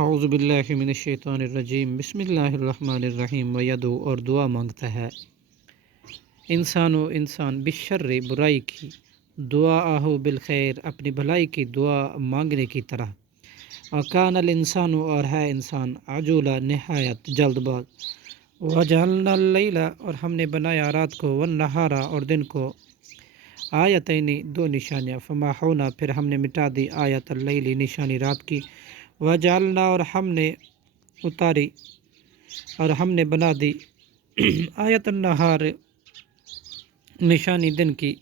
اعوذ باللہ من الشیطان الرجیم، بسم اللہ الرحمن الرحیم۔ ویدعو اور دعا مانگتا ہے انسان بالشر برائی کی، دعا آہو بالخیر اپنی بھلائی کی دعا مانگنے کی طرح۔ وکان الانسان اور ہے انسان عجولا نہایت جلد باز۔ وجعلنا اللیل اور ہم نے بنایا رات کو، والنہارا اور دن کو، آیتین دو نشانیاں، فمحونا پھر ہم نے مٹا دی آیت اللیل نشانی رات کی، وجعلنا اور ہم نے اتاری اور ہم نے بنا دی آیت النہار نشانی دن کی،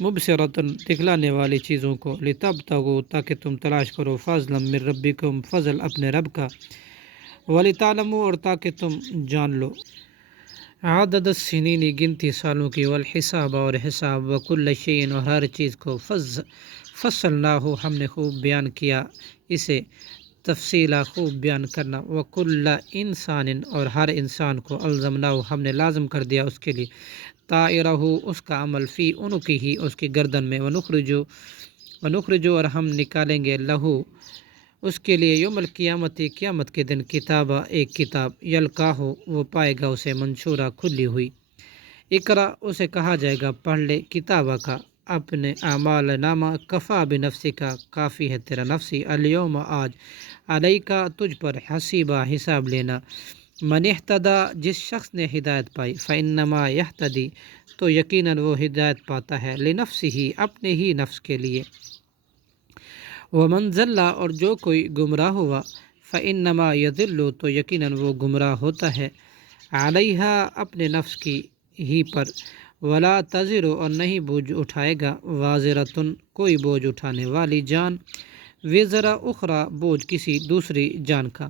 مبصرۃ دکھلانے والی چیزوں کو، لتبتغوا تاکہ تم تلاش کرو، فضلا من ربکم فضل اپنے رب کا، ولتعلموا اور تاکہ تم جان لو، عدد السنین گنتی سالوں کی، والحساب اور حساب، وکل شیء اور ہر چیز کو، فصلناہ ہم نے خوب بیان کیا اسے، تفصیلا خوب بیان کرنا، وکل انسان اور ہر انسان کو، الزمناہ ہم نے لازم کر دیا اس کے لیے، طائرہ اس کا عمل، فی عنقہ اس کی گردن میں، ونخرجو اور ہم نکالیں گے، لہو اس کے لیے، یوم القیامت قیامت کے دن، کتابہ ایک کتاب، یلقاہ وہ پائے گا اسے، منشورہ کھلی ہوئی، اقرا اسے کہا جائے گا پڑھ لے، کتابہ کا اپنے اعمال نامہ، کفا بنفسی کا کافی ہے تیرا نفسی، الیوم آج، علیکا تجھ پر، حسیبہ حساب لینا، من اہتدی جس شخص نے ہدایت پائی، فانما یہتدی تو یقیناً وہ ہدایت پاتا ہے، لنفسہ اپنے ہی نفس کے لیے، ومن ضل اور جو کوئی گمراہ ہوا، فانما یضل تو یقیناً وہ گمراہ ہوتا ہے، علیہا اپنے نفس کی ہی پر، ولا تزر اور نہیں بوجھ اٹھائے گا، وازرۃ کوئی بوجھ اٹھانے والی جان، وزر اخرى بوجھ کسی دوسری جان کا،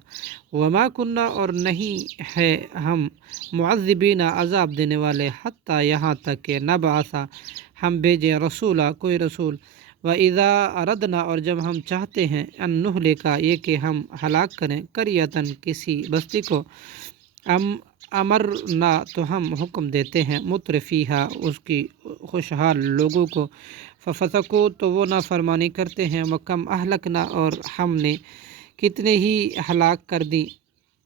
وما کننا اور نہیں ہے ہم، معذبین عذاب دینے والے، حتیٰ یہاں تک کہ نبعث ہم بھیجیں رسولا کوئی رسول، وَإِذَا أَرَدْنَا اور جب ہم چاہتے ہیں، ان نہلک یہ کہ ہم ہلاک کریں، قریۃً کسی بستی کو، امرنا تو ہم حکم دیتے ہیں، مترفیہا اس کی خوشحال لوگوں کو، ففسقوا تو وہ نافرمانی کرتے ہیں، وکم اہلکنا اور ہم نے کتنے ہی ہلاک کر دی،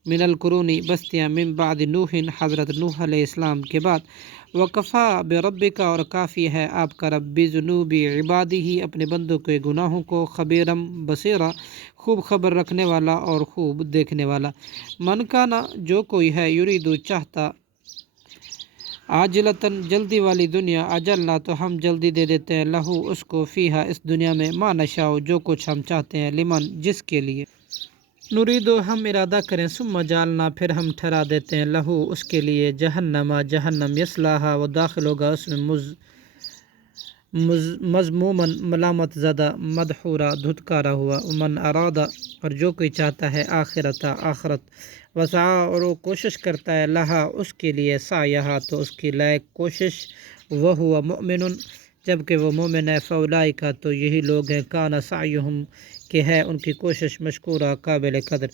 من القرون بستیاں، من بعد نوح حضرت نوح علیہ السلام کے بعد، وکفا بربک اور کافی ہے آپ کا رب، بذنوب عبادہ اپنے بندوں کے گناہوں کو، خبیرم بصیرا خوب خبر رکھنے والا اور خوب دیکھنے والا، من کانا جو کوئی ہے، یریدو چاہتا، عاجلتاً جلدی والی دنیا، اجلنا تو ہم جلدی دے دیتے ہیں، لہو اس کو، فیہا اس دنیا میں، ما نشاء جو کچھ ہم چاہتے ہیں، لمن جس کے لیے، نریدو ہم ارادہ کریں، ثم جعلنا پھر ہم ٹھہرا دیتے ہیں، لہو اس کے لیے، جہنم جہنم، یصلاھا وہ داخل ہوگا اس میں، مذموما ملامت زدہ، مدحورا دھتکارا ہوا، من ارادہ اور جو کوئی چاہتا ہے، آخرت، وسعی اور وہ کوشش کرتا ہے، لہا اس کے لیے، سعیہا تو اس کی لائق کوشش، وہو مؤمن جبکہ وہ مومن ہے، فاولئک تو یہی لوگ ہیں، کان سعیہم کہ ہے ان کی کوشش، مشکورہ قابل قدر،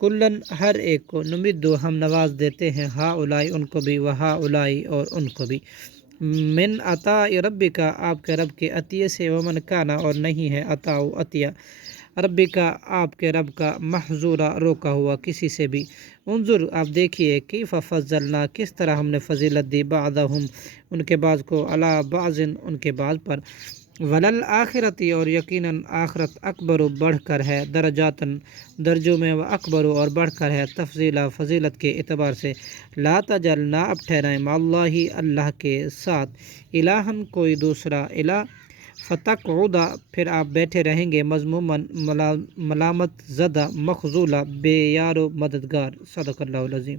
کلن ہر ایک کو، نمدو ہم نواز دیتے ہیں، ہؤلاء ان کو بھی، وہؤلاء اور ان کو بھی، من عطاء ربک آپ کے رب کے عطیے سے، ومن کانا اور نہیں ہے عطاء عطیہ ربک آپ کے رب کا، محظورا روکا ہوا کسی سے بھی، انظر آپ دیکھیے، کیف فضلنا کس طرح ہم نے فضیلت دی، بعضہم ان کے بعض کو، علی بعض ان کے بعض پر، وللآخرۃ اور یقیناً آخرت، اکبر بڑھ کر ہے، درجاتاً درجوں میں، و اکبر اور بڑھ کر ہے، تفضیلا فضیلت کے اعتبار سے، لا تجعل نہ اب ٹھہرائیں، مع اللہ اللہ کے ساتھ، الہًا کوئی دوسرا الہ، فتقعد پھر آپ بیٹھے رہیں گے، مذموما ملامت زدہ، مخذولا بے یار و مددگار، صدق اللہ العظیم۔